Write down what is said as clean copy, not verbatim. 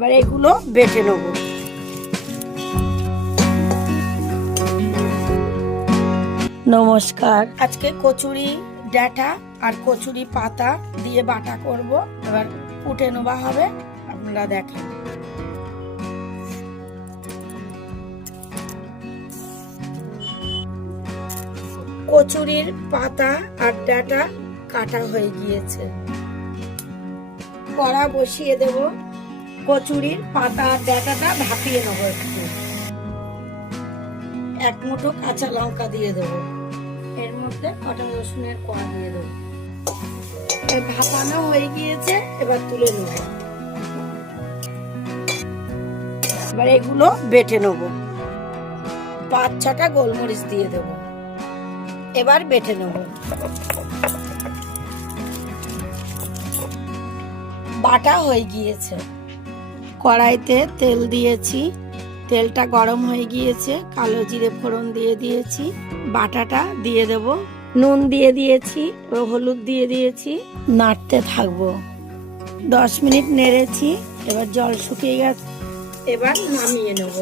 এবার এগুলো বেটে নেব। নমস্কার, আজকে কচুরি ডাঁটা আর কচুরি পাতা দিয়ে বাটা করব। এবার কুটে নেওয়া হবে, আপনারা দেখেন। কচুরির পাতা আর ডাঁটা কাটা হয়ে গিয়েছে। কড়া বসিয়ে দেব, কচুরির পাতা আর ডাঁটাটা ভাপিয়ে নেবো একটু। এক মুঠো কাঁচা লঙ্কা দিয়ে দেবো, এর মধ্যে কটা রসুনের কোয়া দিয়ে দেবো। ভাপানো হয়ে গিয়েছে, এবার তুলে নেব। এবার এগুলো বেটে নেব। 5-6টা গোলমরিচ দিয়ে দেব, এবার বেটে নেব। বাটা হয়ে গিয়েছে। কড়াইতে তেল দিয়েছি, তেলটা গরম হয়ে গিয়েছে। কালো জিরে ফোড়ন দিয়ে দিয়েছি, বাটাটা দিয়ে দেব, নুন দিয়ে দিয়েছি, হলুদ দিয়ে দিয়েছি, নাড়তে থাকবো। 10 মিনিট নেড়েছি, এবার জল শুকিয়ে গেছে, এবার নামিয়ে নেব।